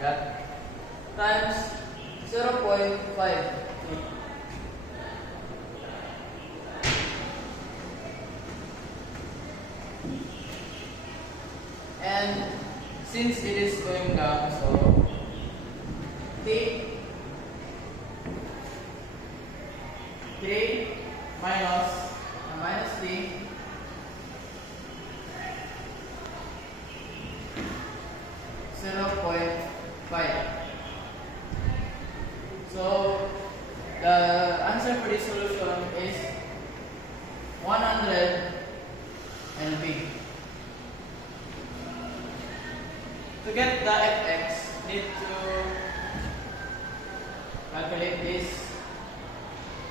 that times 0.5. And since it is going down, so T minus T (0.5). So the answer for this solution is 100 lb. To get the fx, need to calculate this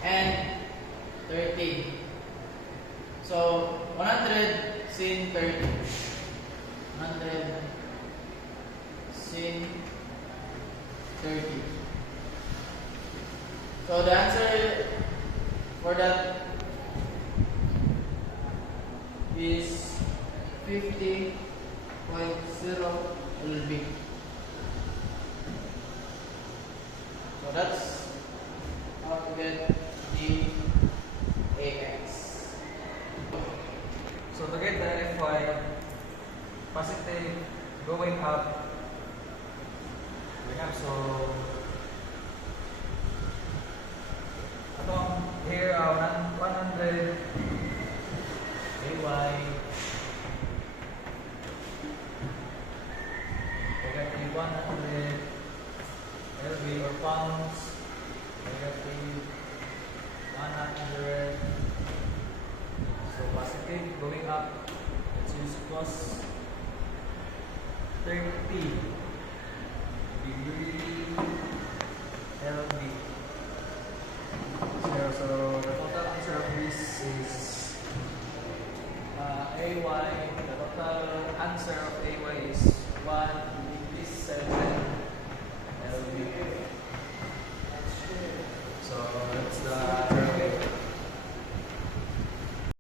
and 30. So 100 sin 30. 100 sin 30. So the answer for that is 50.0 lb. So that's how to get the AX. So to get the Fy, positive going up, so here 100 AY, negative 100 LB or pounds, negative 100. So positive going up, let's use plus 30 degree LB.